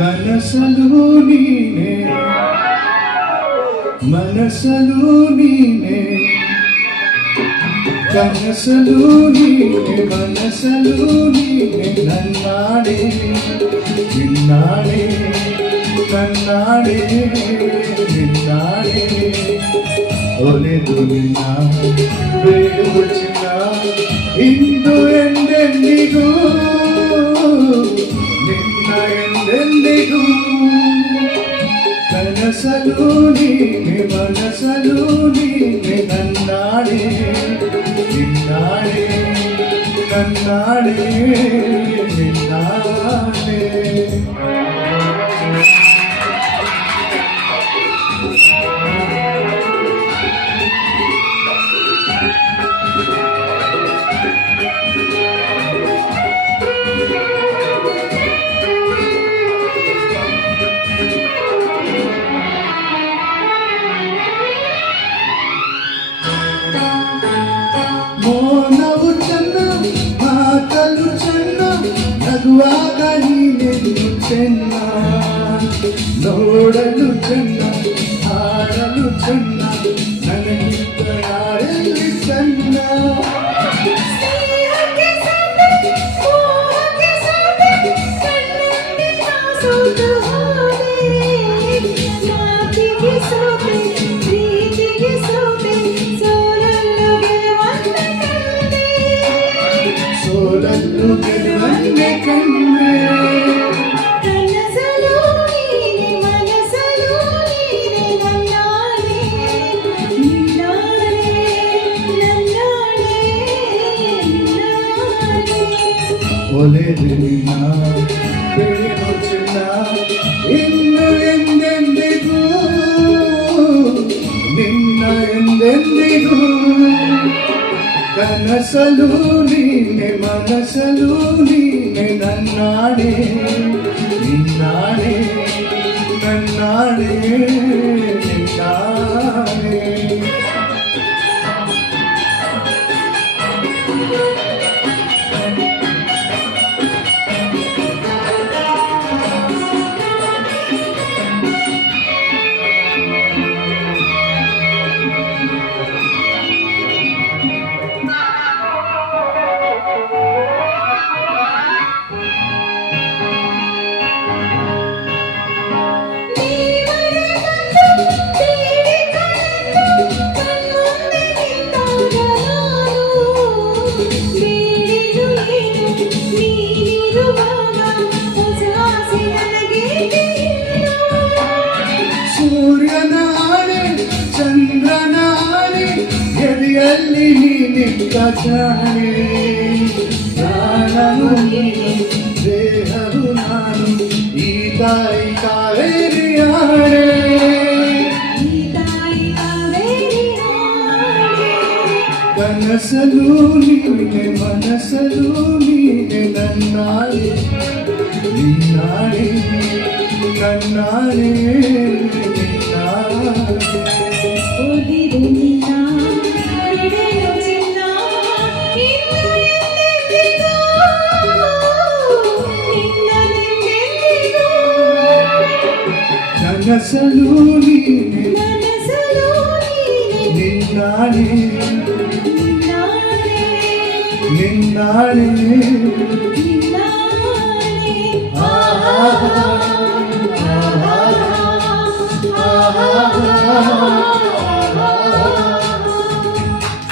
ಕನಸಲು ನೀನೆ ಮನಸಲು ನೀನೆ ಕನಸಲು ನೀನೆ ಮನಸಲು ನೀನೆ ನನ್ನಾಡೆ ನಿನ್ನಾಡೆ ನನ್ನಾಡೆ ನಿನ್ನಾಡೆ ಒಲೆದು ನಿನ್ನ ಬೇಡುವ ಚಿನ್ನ ಇಂದು ಎಂದೆಂದಿಗೂ ನಿನ್ನ ಎಂದೆಂದಿಗೂ ಕನಸಲು ನೀನೆ ಮನಸಲು ನೀನೆ ನನ್ನಾಡೆ ನಿನ್ನಾಡೆ ನನ್ನಾಡೆ ನಿನ್ನಾಡೆ ಮೌನವು ಚೆನ್ನ ಮಾತಲು ಚೆನ್ನ ನಗುವಾಗ ನೀನೆಂದು ಚೆನ್ನ ನೋಡಲು ಚೆನ್ನ ಹಾಡಲು ಚೆನ್ನ ನನಗಿಂತ ಯಾರಲ್ಲಿ ಚೆನ್ನ ಸೋಲನ್ನು ಗೆಲುವನ್ನೇ ಕಣ್ಣೆ ಕನಸಲು ನೀನೆ ಮನಸಲು ನೀನೆ ನನ್ನಾಡೆ ನಿನ್ನಾಡೆ ನನ್ನಾಡೆ ನಿನ್ನಾಡೆ ಒಲೆದು ನಿನ್ನ ಬೇಡುವ ಚಿನ್ನ ಇನ್ನು ಎಂದೆಂದಿಗೂ ನಿನ್ನ ಎಂದೆಂದಿಗೂ ಕನಸಲು ನೀನೆ ಮನಸಲು ನೀನೆ ನನ್ನಾಡೆ ನಿನ್ನಾಡೆ ನನ್ನಾಡೆ ನಿನ್ನಾಡೆ ಸೂರ್ಯನ ಆಣೆ ಚಂದ್ರನ ಆಣೆ ಎದೆಯಲ್ಲಿ ನೀನಿದ್ದ ಜಾಣೆ ಪ್ರಾಣನು ನೀನು ದೇಹವು ನಾನು ಈ ತಾಯಿ ಕಾವೇರಿ ಆಣೆ ಕನಸಲು ನೀನೆ ಮನಸಲು ನೀನೆ ನನ್ನಾಡೆ ನಿನ್ನಾಡೆ ನನ್ನಾಡೆ ಕನಸಲು ನೀನೆ ನಿನ್ನಾಡೆ ನಿನ್ನಾಡೆ ಆ